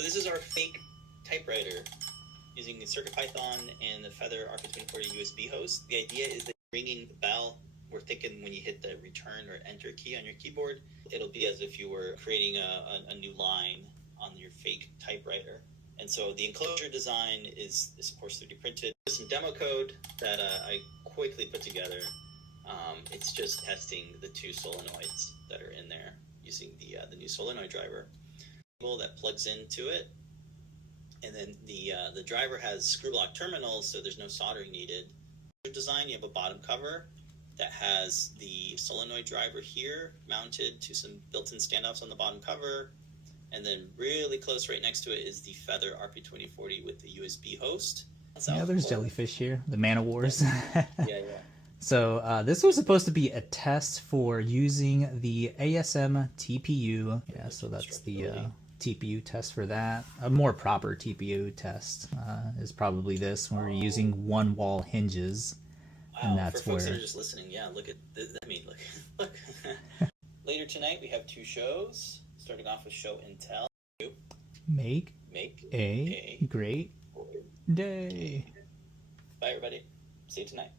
So this is our fake typewriter using the CircuitPython and the Feather RP2040 USB host. The idea is that ringing the bell, we're thinking when you hit the return or enter key on your keyboard, it'll be as if you were creating a new line on your fake typewriter. And so the enclosure design is of course 3D printed. There's some demo code that I quickly put together. It's just testing the two solenoids that are in there using the new Solenoid driver that plugs into it. And then the driver has screw block terminals, so there's no soldering needed. Design, you have a bottom cover that has the Solenoid driver here mounted to some built-in standoffs on the bottom cover. And then really close right next to it is the Feather RP2040 with the USB host. Yeah, there's Jellyfish here, the Man of Wars. Yeah. So this was supposed to be a test for using the ASM TPU. Yeah, so that's the TPU test for that. A more proper TPU test is probably this, where we're using one-wall hinges. And that's for folks where... that are just listening, yeah, look at this. I mean, look. Later tonight, we have two shows, starting off with show and tell. Make a great day. Bye, everybody. See you tonight.